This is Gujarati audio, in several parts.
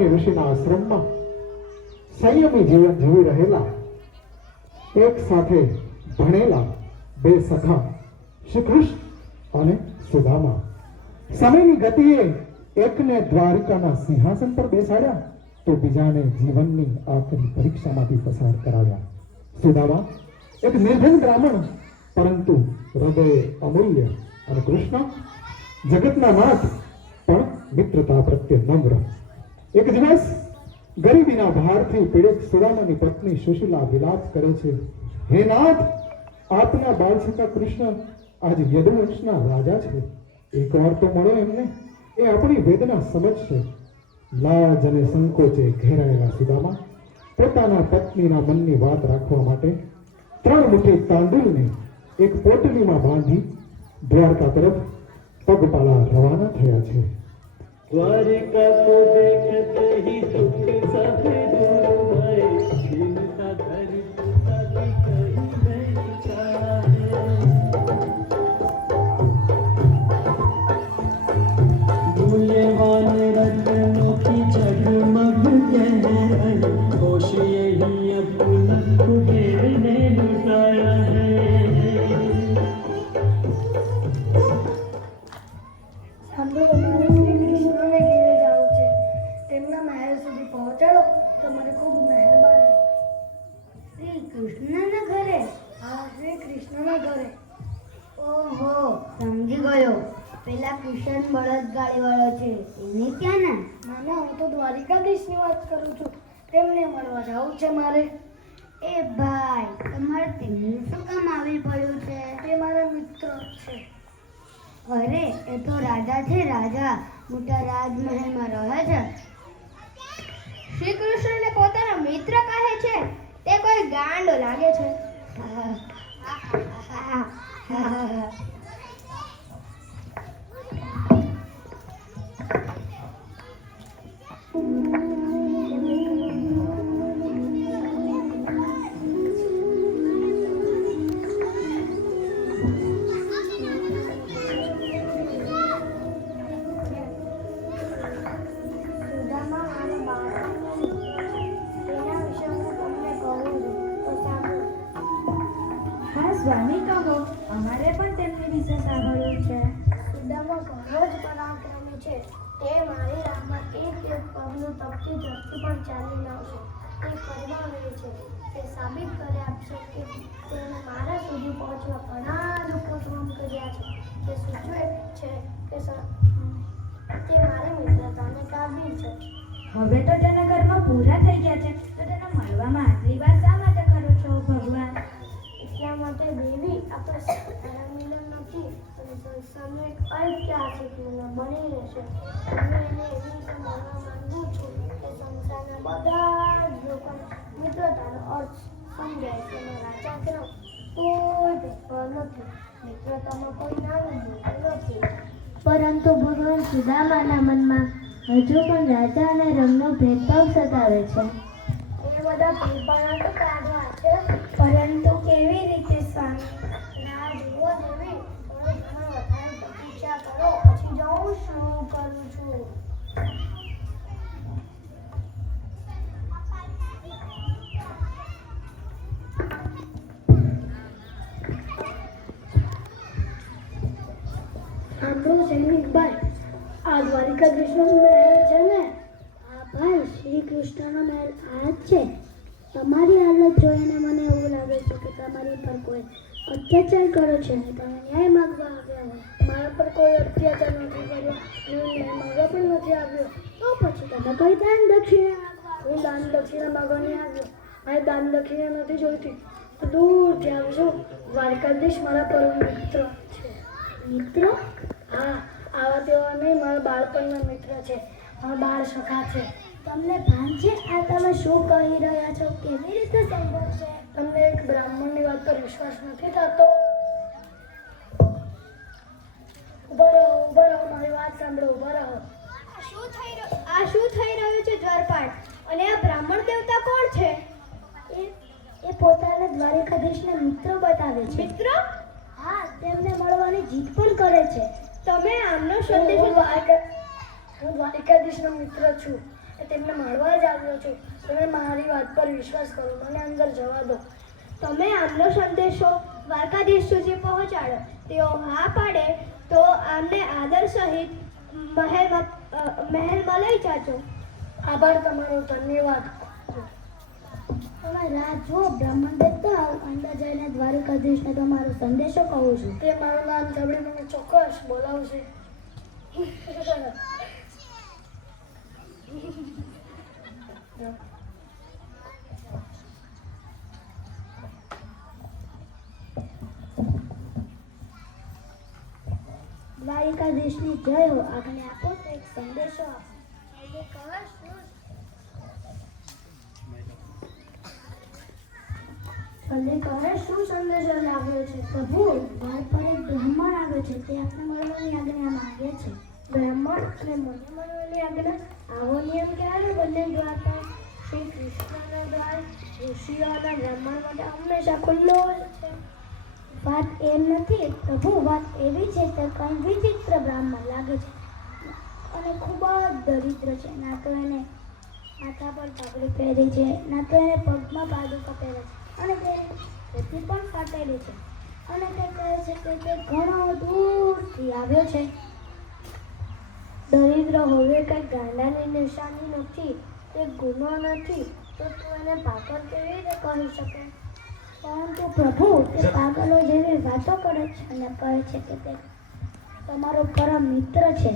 મુનિ ઋષિના આશ્રમમાં સંયમી જીવન જીવી રહેલા એક સાથે ભણેલા બે સખા શ્રી કૃષ્ણ અને સુદામા. સમયની ગતિએ એકને દ્વારિકાના સિંહાસન પર બેસાડ્યા તો બીજાને જીવનની આખરી પરીક્ષામાંથી પસાર કરાવ્યા. સુદામા એક નિર્ધન બ્રાહ્મણ, પરંતુ હૃદય અમૂલ્ય અને કૃષ્ણ જગતના નાથ, પણ મિત્રતા પ્રત્યે નમ્ર. એક દિવસ ગરીબીના ભારથી પીડિત સુદામાની પત્ની સુશીલા વિલાપ કરે છે. હે નાથ, આપના બાળસખા કૃષ્ણ આજ યદુવંશના રાજા છે. એકવાર તો મળો એમને, એ આપણી વેદના સમજશે. લાજ અને સંકોચે ઘેરાયેલા સુદામા પોતાના પત્નીના મનની વાત રાખવા માટે ત્રણ મુઠ્ઠી તાંડુલને એક પોટલીમાં બાંધી દ્વારકા તરફ પગપાળા રવાના થયા છે. द्वारिका को देखते ही दुख सब કૃષ્ણના ઘરે? હા. શ્રી કૃષ્ણના ઘરે. ઓહો સમજી ગયો. પેલા કિશન બળદ ગાડી વાળો છે. એને ક્યાં ના ના ના હું તો દ્વારિકાધીશની વાત કરું છું. તેમને મળવા જવું છે મારે. એ ભાઈ તમારે તેમને શું કામ આવી પડ્યું છે? તે મારા મિત્ર છે. અરે એ તો રાજા છે રાજા. મોટા રાજમહેલમાં રહે છે. શ્રી કૃષ્ણને પોતાનો મિત્ર કહે છે. તે કોઈ ગાંડો લાગે છે. કહો અમારે પણ તેમની વિશે સાંભળ્યું છે. સુદામો ઘણો જ પરાક્રમી છે. તે મારી રામમાં એક એક પગનું તપતી ધરતી પણ ચાલી લાવશે તે પરમાવે છે. તે સાબિત કરી આપશે કે તેને મારા સુધી પહોંચવા ઘણા લોકો શ્રમ કર્યા છે. તે સૂચવે છે કે તે મારી મિત્રતાને કાબિલ છે. હવે તો તેના ઘરમાં પૂરા થઈ ગયા છે. તો તેને મળવામાં આટલી વાર શા માટે એટલા માટે દેવી આપણે નથી સંસારનું એક ઐતિહાસિક મિલન બની રહેશે. કે સંસારના બધા જ લોકોને મિત્રતાનો અર્થ સમજાય છે અને રાજા કેનો કોઈ ભેદભાવ નથી. મિત્રતામાં કોઈ નાનું નથી. પરંતુ ભગવાન સુદામાના મનમાં હજુ પણ રાજા અને રંગનો ભેદભાવ સતાવે છે. એ બધા ભેદભાવ તો છે, પરંતુ સાંભળો સૈનિકભાઈ આ દ્વારિકાધીશનો મહેલ છે ને? હા ભાઈ શ્રી કૃષ્ણનો મહેલ આ છે. તમારી હાલત જોઈને મને એવું લાગે છે કે તમારી પર કોઈ અત્યાચાર કર્યો છે તમે દાન દક્ષિણા આવ્યો મારે દાન દક્ષિણા નથી જોઈતી. તો દૂરથી આવજો. દ્વારકાધીશ મારા પરમ મિત્ર છે. મિત્ર? હા, આવા તેવા નહીં મારા બાળપણના મિત્ર છે. મારા બાળ સખા છે. તમને ભાન છે આ તમે શું કહી રહ્યા છો? કેવી રીતે સંભવ છે તમને એક બ્રાહ્મણની વાત પર વિશ્વાસ નથી થતો? ઊભા રહો ઊભા રહો, મારી વાત સાંભળો, ઊભા રહો આ શું થઈ રહ્યું આ શું થઈ રહ્યું છે દ્વારપાળ અને આ બ્રાહ્મણ દેવતા કોણ છે એ એ પોતાને દ્વારિકાધીશને મિત્ર બતાવે છે. મિત્ર? હા તેમને મળવાની જીદ પણ કરે છે. તમે આમનો સંદેશ સંદેશો દ્વારકા હું દ્વારિકાધીશનો મિત્ર છું. તેમને મળવા જ આવ્યો છું. તમે મારી વાત પર વિશ્વાસ કરો મને અંદર જવા દો. તમે આમનો સંદેશો દ્વારકાધીશ સુધી પહોંચાડો તેઓ હા પાડે તો આમને આદર સહિત મહેલમાં મહેલમાં લઈ જાજો. આભાર તમારો ધન્યવાદ. તમે રાહ જુઓ બ્રાહ્મણ દેવતા અંદર જઈને દ્વારિકાધીશને તમારો સંદેશો કહું છું. તે મારું નામ સાંભળી મને ચોક્કસ બોલાવશે દ્વારકાધીશની જય આજ્ઞા આપો એક સંદેશો આપો. ભલે કહે શું સંદેશો લાવ્યો છે, પ્રભુ દ્વાર પર એક બ્રાહ્મણ આવ્યો છે, તે આપણે મળવાની આજ્ઞા માંગે છે. બ્રાહ્મણ અને મને મળવાની આજ્ઞા, આવો નિયમ ક્યારે બંને દ્વારકા? શ્રી કૃષ્ણનો દ્વાર ઋષિઓ અને બ્રાહ્મણ માટે હંમેશા ખુલ્લો હોય છે. વાત એમ નથી, પ્રભુ, વાત એવી છે કે કંઈ વિચિત્ર બ્રાહ્મણ લાગે છે. અને ખૂબ જ દરિદ્ર છે, ના તો એને માથા પર પગડી પહેરી છે, ના તો એને પગમાં પાદુકા પહેરે છે. અને તેની ધોતી પણ ફાટેલી છે અને તે કહે છે કે તે ઘણો દૂરથી આવ્યો છે દરિદ્ર હોવે કંઈ ગાંડાની નિશાની નથી તે ગુનો નથી તો તું એને પાગલ કેવી રીતે કહી શકે પરંતુ પ્રભુ તે પાગલો જેવી વાતો કરે છે અને કહે છે કે તે તમારો પરમ મિત્ર છે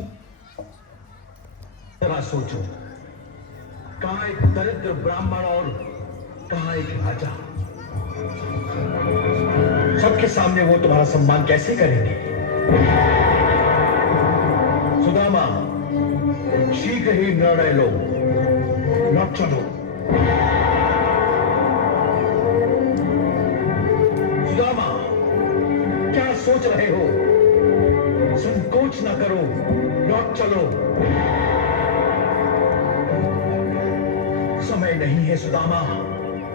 जरा सोचो कहा एक दरिद्र ब्राह्मण और कहा एक राजा सबके सामने वो तुम्हारा सम्मान कैसे करेंगे? सुदामा, शीघ्र ही निर्णय लो। लौट चलो। सुदामा, क्या सोच रहे हो? संकोच न करो। लौट चलो। समय नहीं है सुदामा।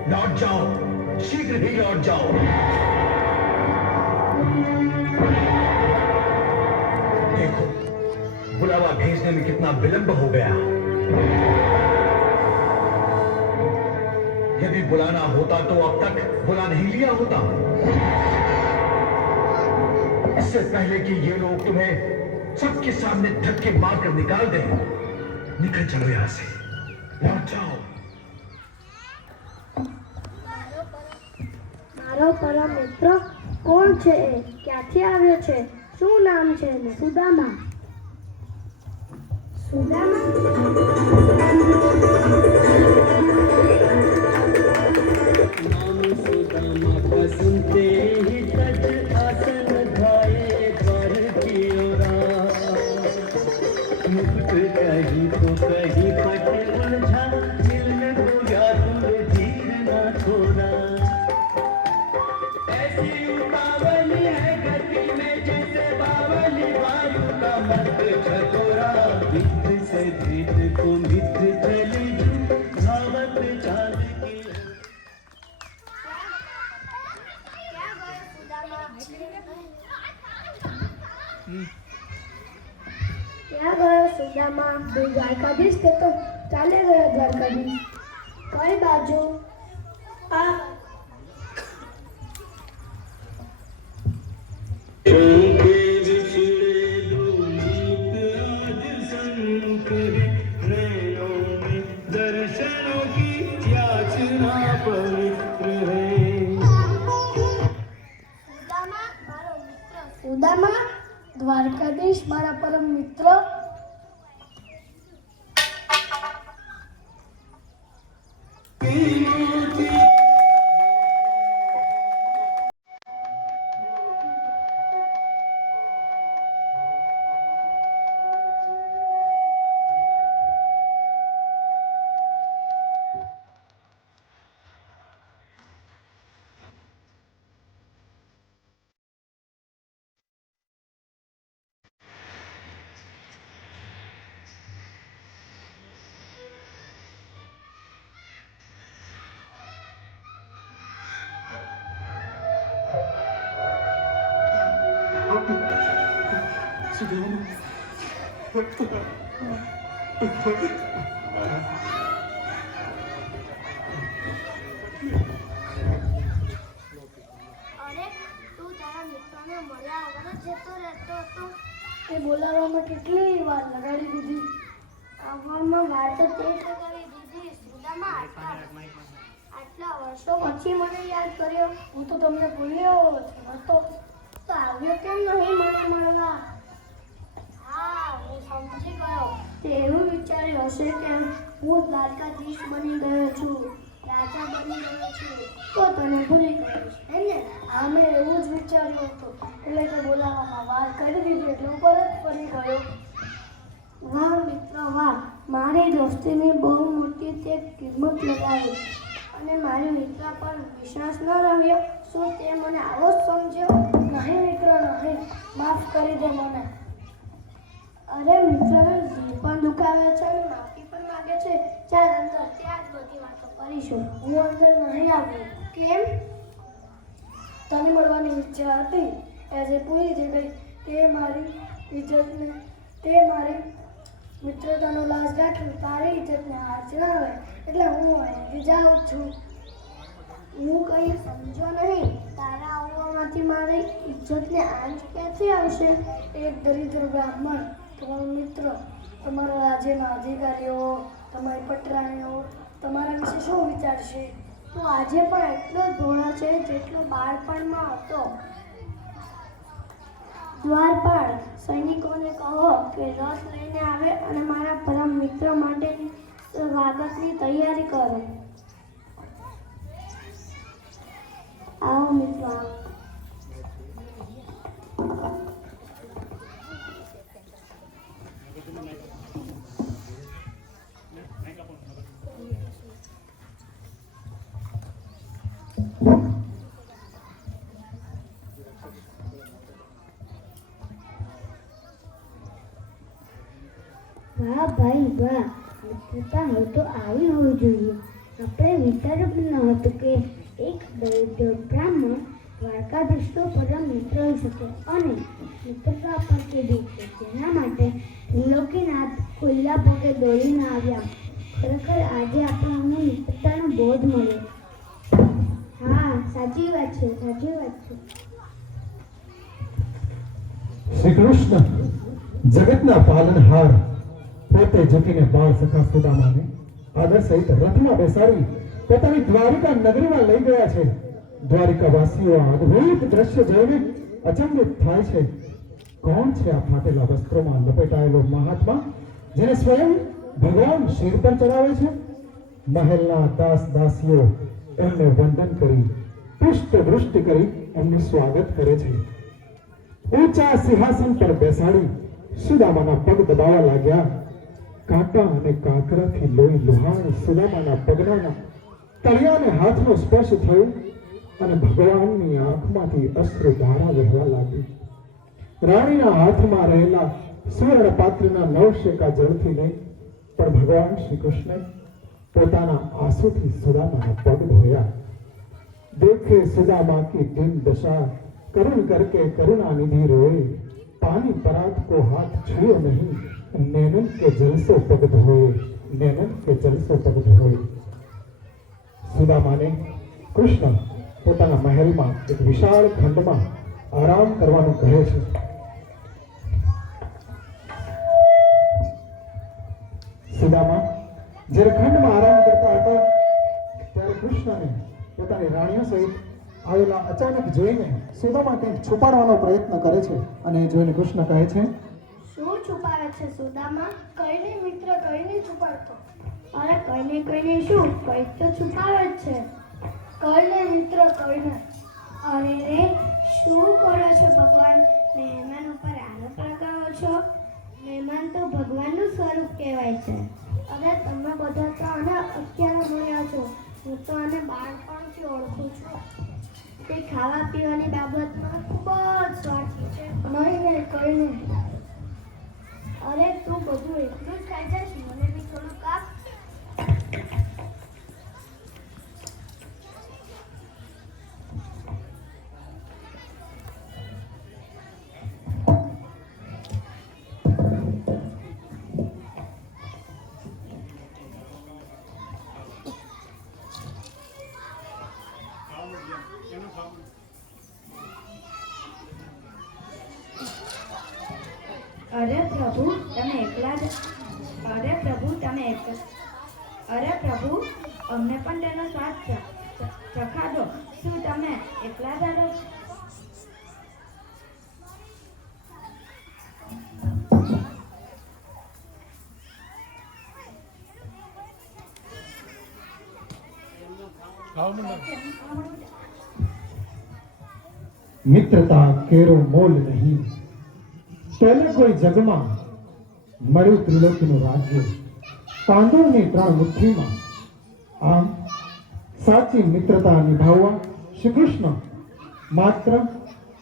लौट जाओ। शीघ्र ही लौट जाओ। देखो, बुलावा भेजने में कितना विलंब हो गया। यदि बुलाना होता तो अब तक बुला नहीं लिया होता। इससे पहले कि ये लोग तुम्हें सबके सामने धक्के मारकर निकाल दें, निकल चलो यहाँ से। लौट जाओ। કોણ છે એ? ક્યાંથી આવ્યો છે? શું નામ છે એનું સુદામા. સુદામા? સુદામા પસંદ કેટલી વાર લગાડી દીધી? આવવામાં વાર તો તે દીધી સુદામાં આટલા વર્ષો પછી મને યાદ કર્યો. હું તો તમને ભૂલ્યો હતો તો આવ્યો કેમ નહીં મને મળવા? સમજી ગયો તે એવું વિચાર્યું હશે કે હું દ્વારકાધીશ બની ગયો છું, રાજા બની ગયો છું, તો તને ભૂલી ગયો છે, હે ને? આ મેં એવું જ વિચાર્યું હતું. એટલે કે બોલાવામાં વાર કરી દીધી, એટલે હું પરત ફરી ગયો. વાહ, મિત્ર, વાહ. મારી દોસ્તીની બહુ મોટી તે કિંમત લગાવી. અને મારી મિત્ર પર વિશ્વાસ ન રહ્યો. શું તે મને આવો જ સમજ્યો? નહીં, મિત્ર, નહીં. માફ કરી દે મને. અરે મિત્રને જે પણ દુખાવે છે અને પણ માંગે છે. ચાલ અંદર ત્યાં જ બધી વાતો કરીશું. હું કેમ? તને મળવાની ઈચ્છા હતી. એ જે પૂરી થઈ ગઈ. તે મારી ઇજ્જતને તે મારી મિત્રતાનો લાશ રાખ્યો તારી ઇજ્જતને હાથ ના હોય એટલે હું અહીંથી જાઉં છું. હું કંઈ સમજો નહીં. તારા આવવામાંથી મારી ઇજ્જતને આંચ ક્યાંથી આવશે? એક દરિદ્ર બ્રાહ્મણ. તમારો મિત્ર, તમારા રાજ્યના અધિકારીઓ, તમારી પટરાણીઓ, તમારા વિશે શું વિચારશે તો આજે પણ એટલો ધોળો છે જેટલો બાળપણમાં હતો. દ્વારપાળ સૈનિકોને કહો કે રસ લઈને આવે અને મારા પરમ મિત્ર માટેની સ્વાગતની તૈયારી કરો. આવો મિત્રો વાહ ભાઈ વાહ. મિત્રતા હોય તો આવી હોવી જોઈએ. આપણે વિચાર્યું ન હતું કે એક દરિદ્ર બ્રાહ્મણ દ્વારકાધીશનો પરમ મિત્ર હોઈ શકે. અને મિત્રતા સાચી છે સાચી વાત છે. શ્રી કૃષ્ણ, જગતના પાલનહાર પોતે ઝૂકીને બાળ સખા સુદામાને આદર સહિત રથમાં બેસાડી પોતાની દ્વારિકા નગરીમાં લઈ ગયા છે. દ્વારિકા વાસીઓ અદ્ભુત દ્રશ્ય જોઈને અચંબિત થાય છે. કોણ છે આ ફાટેલા વસ્ત્રોમાં લપેટાયેલો મહાત્મા, જેને સ્વયં ભગવાન શિર પર ચડાવે છે? મહેલના દાસ દાસીઓ એમને વંદન કરી પુષ્ટ વૃષ્ટિ કરી એમનું સ્વાગત કરે છે. ઊંચા સિંહાસન પર બેસાડી સુદામાના પગ દબાવવા લાગ્યા. કાંટા અને કાંકરાથી લોહી લુહાણ સુદામાના પગના તળિયાને હાથનો સ્પર્શ થયો અને ભગવાનની આંખમાંથી અશ્રુ ધારા વહેવા લાગી. રાણીના હાથમાં રહેલા સુવર્ણ પાત્રના નવશેકા જળથી નહીં, પણ ભગવાન શ્રી કૃષ્ણે પોતાના આંસુથી સુદામાના પગ ધોયા. देखे सुदामा की दिन दशा करुण करके करुणा निधि रोए पानी परात को हाथ छुए नहीं नैनन के जल से पग धोए नैनन के जल से पग धोए સુદામાને કૃષ્ણ પોતાના મહેલમાં એક વિશાળ ખંડમાં આરામ કરવાનું કહે છે સુદામા જ્યારે ખંડમાં આરામ કરતા હતા ત્યારે કૃષ્ણને પોતાની રાણીઓ સહિત આવેલા અચાનક જોઈને સુદામા કંઈક છુપાડવાનો પ્રયત્ન કરે છે અને જોઈને કૃષ્ણ કહે છે, શું છુપાવે છે સુદામા? કઈને મિત્ર કઈ નહીં છુપાડતો. અરે કઈને કઈને શું? કંઈક તો છુપાવે જ છે. કઈને મિત્ર કઈને. અરે રે, શું કરો છો ભગવાન? મહેમાન ઉપર આરોપ લગાવો છો? મહેમાન તો ભગવાનનું સ્વરૂપ કહેવાય છે. અરે તમે બધા તો અને અત્યારે ભણ્યા છો. હું તો આને બાળપણથી ઓળખું છું. તે ખાવા પીવાની બાબતમાં ખૂબ જ સ્વાર્થી છે. નહીં નહીં કઈ નહીં. અરે તું બધું એટલું પ્રભુ તમે એકલા જ અરે પ્રભુ તમે એક અરે પ્રભુ અમને પણ તેનો સ્વાદ ચ- ચ- ચખાડો શું તમે એકલા જ રહો છો? મિત્રતા કેરો મોલ નહીં તેને કોઈ જગમાં મળ્યું ત્રિલોકીનું રાજ્ય તાંદૂળની ત્રણ મુઠ્ઠીમાં, આમ સાચી મિત્રતા નિભાવવા શ્રી કૃષ્ણ માત્ર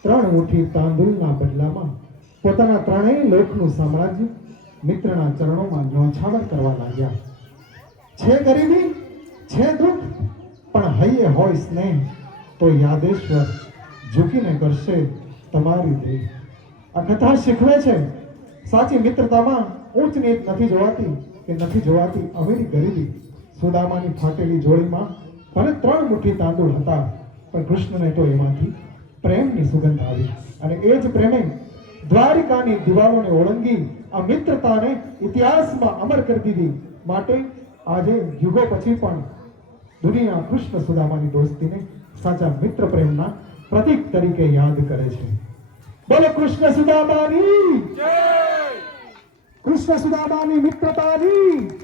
ત્રણ મુઠ્ઠી તાંદૂળના બદલામાં પોતાના ત્રણેય લોકનું સામ્રાજ્ય મિત્રના ચરણોમાં નોંછાવર કરવા લાગ્યા. છે ગરીબી, છે દુઃખ, પણ હૈયે હોય સ્નેહ, તો યાદેશ્વર ઝૂકીને કરશે તમારી દેહ. આ કથા શીખવે છે. સાચી મિત્રતામાં ઊંચ નીચ નથી જોવાતી કે નથી જોવાતી અમીરી ગરીબી. સુદામાની ફાટેલી જોડીમાં ભલે ત્રણ મુઠ્ઠી તાંદુળ હતા, પણ કૃષ્ણને તો એમાંથી પ્રેમની સુગંધ આવી. અને એ જ પ્રેમે દ્વારિકાની દિવાલોને ઓળંગી આ મિત્રતાને ઇતિહાસમાં અમર કરી દીધી. માટે આજે યુગો પછી પણ દુનિયા કૃષ્ણ સુદામાની દોસ્તીને સાચા મિત્ર પ્રેમના પ્રતીક તરીકે યાદ કરે છે. બોલો કૃષ્ણ સુદામાની. કૃષ્ણ સુદામાની મિત્રતાની.